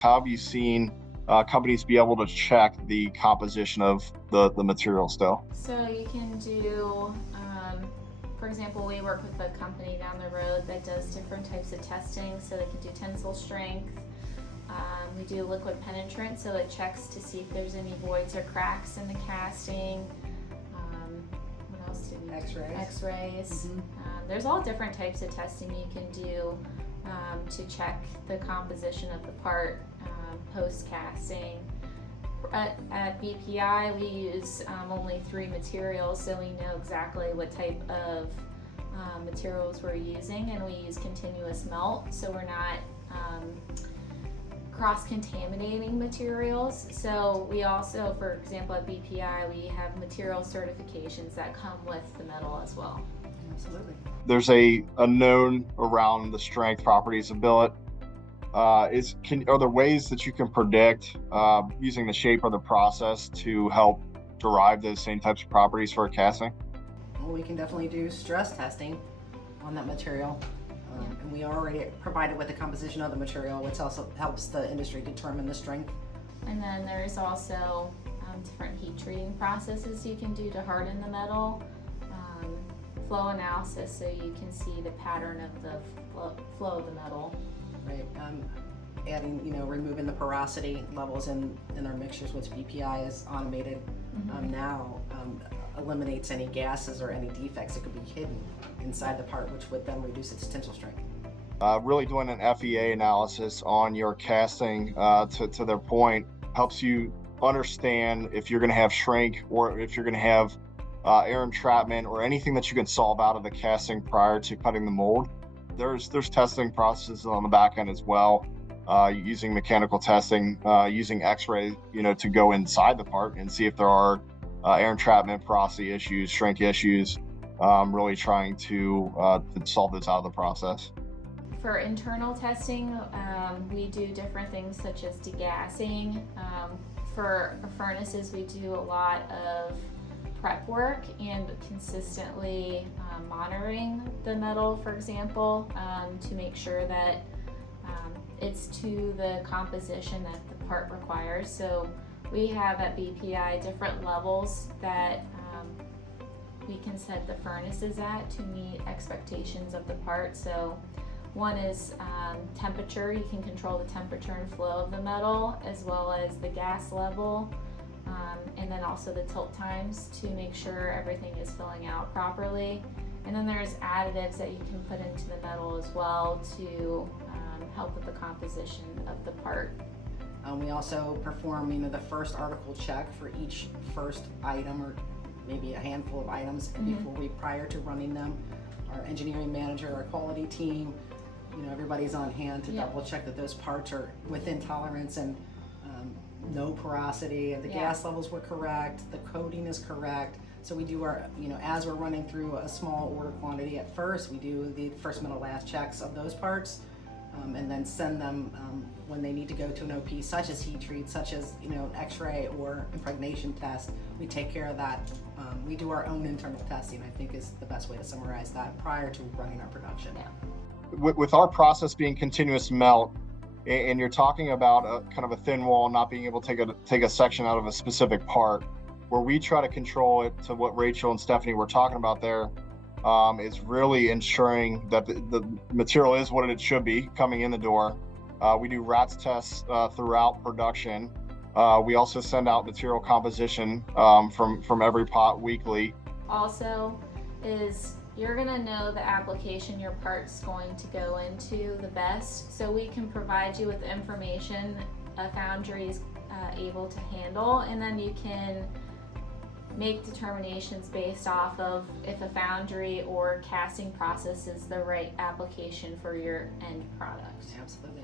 How have you seen companies be able to check the composition of the material still? So you can do, for example, we work with a company down the road that does different types of testing. So they can do tensile strength. We do liquid penetrant, so it checks to see if there's any voids or cracks in the casting. What else do we do? X-rays. X-rays. There's all different types of testing you can do to check the composition of the part post-casting. At BPI, we use only 3 materials, so we know exactly what type of materials we're using, and we use continuous melt, so we're not cross-contaminating materials. So we also, for example, at BPI, we have material certifications that come with the metal as well. Absolutely. There's a known around the strength properties of billet. Are there ways that you can predict using the shape of the process to help derive those same types of properties for a casting? Well, we can definitely do stress testing on that material. And we are already provided with the composition of the material, which also helps the industry determine the strength. And then there's also different heat treating processes you can do to harden the metal. Flow analysis, so you can see the pattern of the flow of the metal. Right. Adding, removing the porosity levels in our mixtures, which BPI is automated now, eliminates any gases or any defects that could be hidden inside the part, which would then reduce its tensile strength. Really doing an FEA analysis on your casting, to their point, helps you understand if you're going to have shrink or if you're going to have air entrapment or anything that you can solve out of the casting prior to cutting the mold. There's testing processes on the back end as well, using mechanical testing, using X-ray, to go inside the part and see if there are air entrapment, porosity issues, shrink issues. Really trying to solve this out of the process. For internal testing, we do different things such as degassing. For furnaces, we do a lot of prep work and consistently monitoring the metal, for example, to make sure that it's to the composition that the part requires. So we have at BPI different levels that we can set the furnaces at to meet expectations of the part. So one is temperature. You can control the temperature and flow of the metal, as well as the gas level. And then also the tilt times to make sure everything is filling out properly. And then there's additives that you can put into the metal as well to help with the composition of the part. We also perform, the first article check for each first item, or maybe a handful of items, prior to running them. Our engineering manager, our quality team, everybody's on hand to double check that those parts are within tolerance and no porosity, and the gas levels were correct, the coating is correct. So we do our, as we're running through a small order quantity at first, we do the first, middle, last checks of those parts, and then send them when they need to go to an OP, such as heat treat, such as, X-ray or impregnation test. We take care of that. We do our own internal testing, I think is the best way to summarize that, prior to running our production. With our process being continuous melt, and you're talking about a kind of a thin wall, not being able to take a section out of a specific part, where we try to control it to what Rachel and Stephanie were talking about there, is really ensuring that the material is what it should be coming in the door. We do RATS tests throughout production. We also send out material composition from every pot weekly. Also is you're gonna know the application your part's going to go into the best, so we can provide you with information a foundry is able to handle, and then you can make determinations based off of if a foundry or casting process is the right application for your end product. Absolutely.